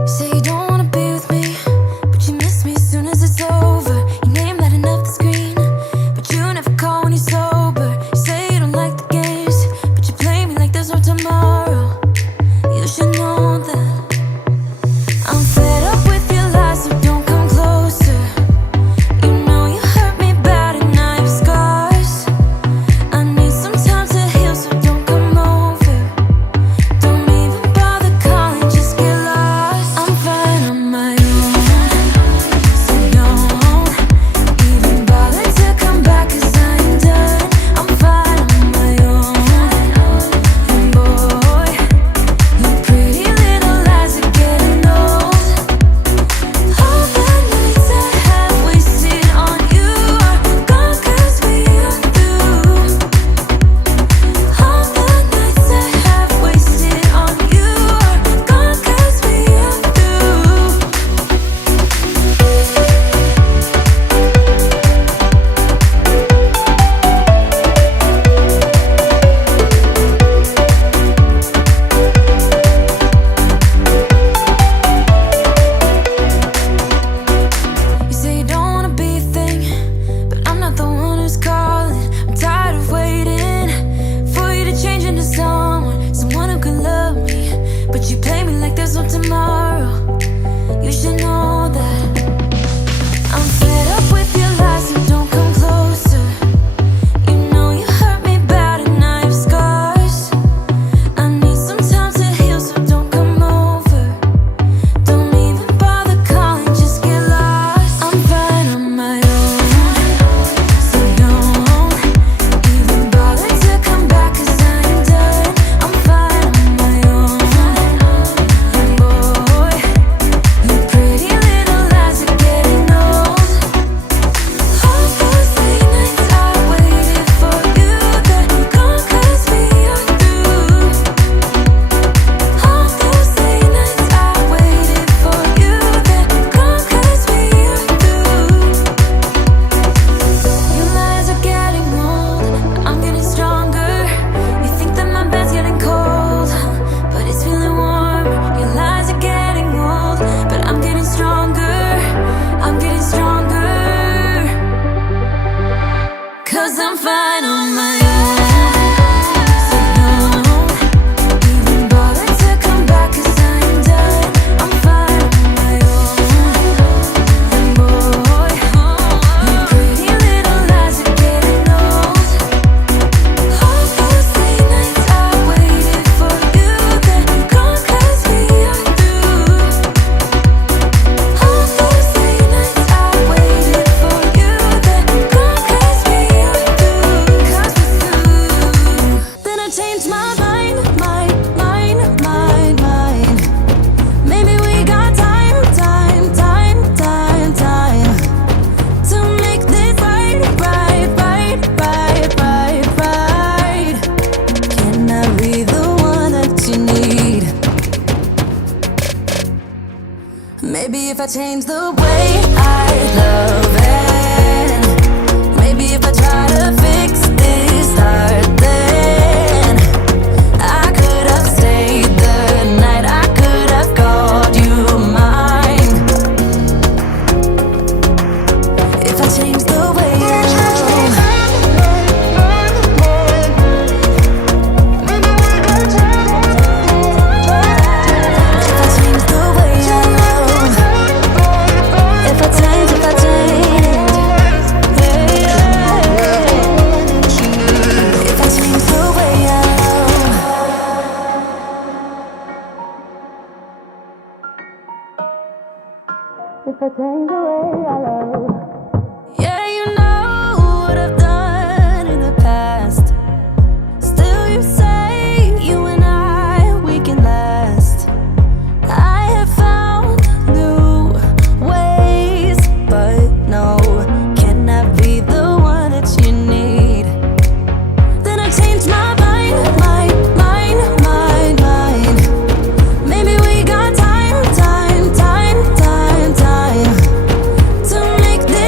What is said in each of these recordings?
You say you don't wanna be with me, but you miss me as soon as it's over. Your name lighting up the screen, but you never call when you're sober. You say you don't like the games, but you play me like there's no tomorrow. You should know that I'm fed up with your lies, so don't come closer. You know you hurt me bad and I have scars. I need some time to heal, so don't come over. Don't even bother calling, just get lost. I'm fine on my own, so don't even bother to come back, 'cause I ain't done. I'm fine on my own, and boy, your pretty little lies are getting old. All the nights I have wasted on you are gone, 'cause we are through. All the nights I have wasted on you are gone, 'cause we are through. You say you don't wanna be a thing, but I'm not the one who's calling. I'm tired of waiting for you to change into someone who can love me. But you play me like there's no tomorrow. You should know that I'm fed up with your lies, so don't come closer. You know you hurt me bad and I have scars. I need some time to heal, so don't come over. Don't even bother calling, just get lost. I'm fine on my own, so don't even bother to come back, 'cause I ain't done. I'm fine on my own, and boy, your pretty little lies are getting old. All those late nights I waited for you, they're gone, 'cause we are through. All those late nights I waited for you, they're gone, 'cause we are through. Your lies are getting old, but I'm getting stronger. You think that my bed's getting cold, but it's feeling warmer. Your lies are getting old, but I'm getting stronger. I'm getting stronger, 'cause I'm fine on my own. So don't even bother to come back, 'cause I ain't done. I'm fine on my own, and boy, your pretty little lies are getting old. All those late nights I waited for you, they're gone, 'cause we are through. All those late nights I waited for you, they're gone, 'cause we are through. 'Cause we're through. Then I changed my mind, mind. Maybe we got time to make this right. Can I be the one that you need? Maybe if I change the way I love it, maybe if I try to fix this heart, then I could have stayed the night, I could have called you mine. If I change the way I love, if I change the way I love, if I change, if I change the way I love. If I change the way I love. Yeah, you know what I've done in the past. Still you say you and I, we can last. I have found new ways, but no, can I be the one that you need? Then I changed my mind. Maybe we got time to make this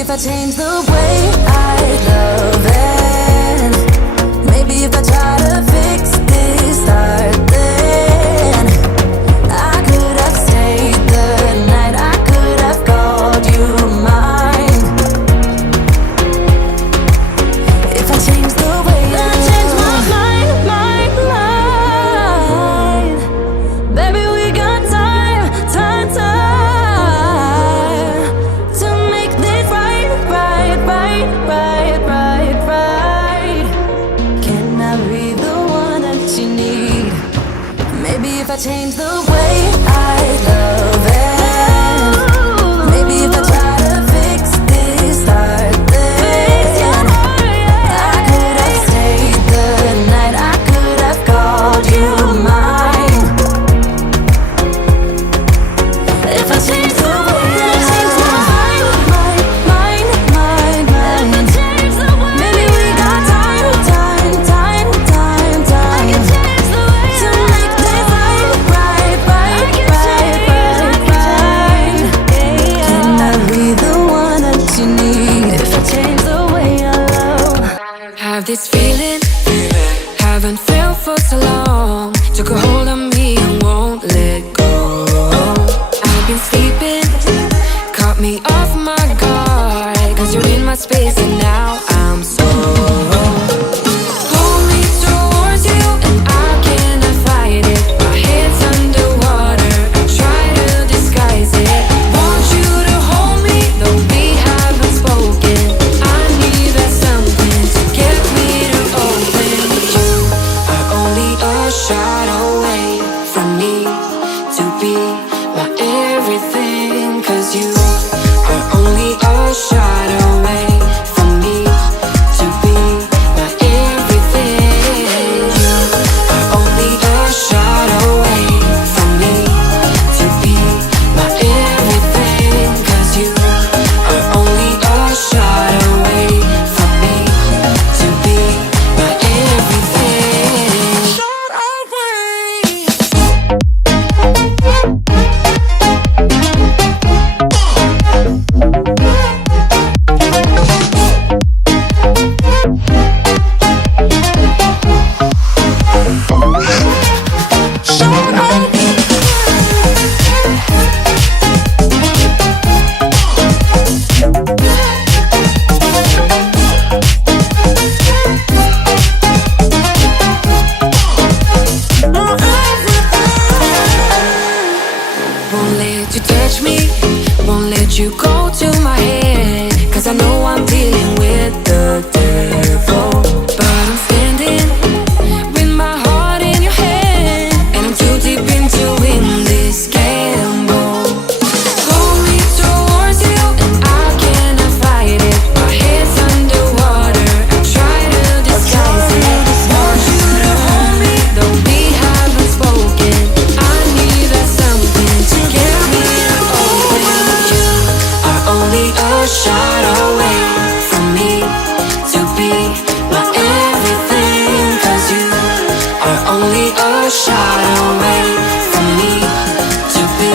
if I change the way I love it, maybe if I try to fix this, start then I could have stayed the night, I could have called you mine. If I change the way I change my mind, baby, we got time to make this right. Can I be the one that you need? Maybe if I change the way I love it, maybe if I try to fix this, start then I could have stayed the night, I could have called you mine. If I change the way I change my mind, maybe we got time to make this right. Can I be the one that you need? If I change the way I love, Have this feeling, haven't felt for so long. Took a hold of me and won't let go. I've been sleeping, caught me off my guard, 'cause you're in my space and now I'm so. Pull me towards you and I cannot fight it. My head's underwater, I try to disguise it. Want you to hold me, though we haven't spoken. I need that something to get me to open. You are only a shot away from me to be my everything. 'Cause you are only a shot away from me to be my everything. You are only a shot away from me to be my everything. 'Cause you are only a shot away from me to be my everything. Shot away. Won't let you touch me, won't let you go to my head, 'cause I know I'm dealing with the devil. But I'm standing with my heart in your hand, and I'm too deep into in this gamble. Pull me towards you and I cannot fight it. My head's underwater, I try to disguise it. Want you to hold me, though we haven't spoken. I need that something to get me to open. You are only a shot away from me to be my everything. 'Cause you are only a shot away from me to be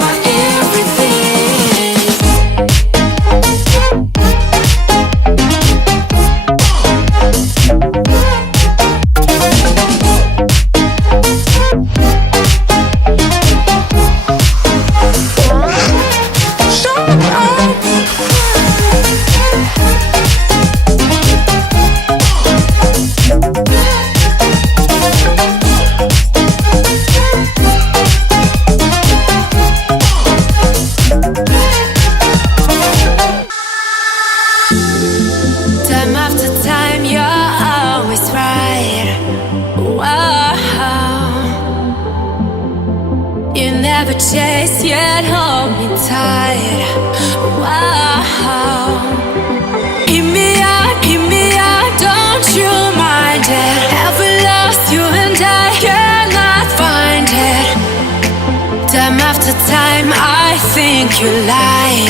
my everything. time after time, you're always right. Wow, you never chase, yet hold me tight. Wow, keep me out, don't you mind it? Have we lost you and I cannot find it? Time after time, I think you lie.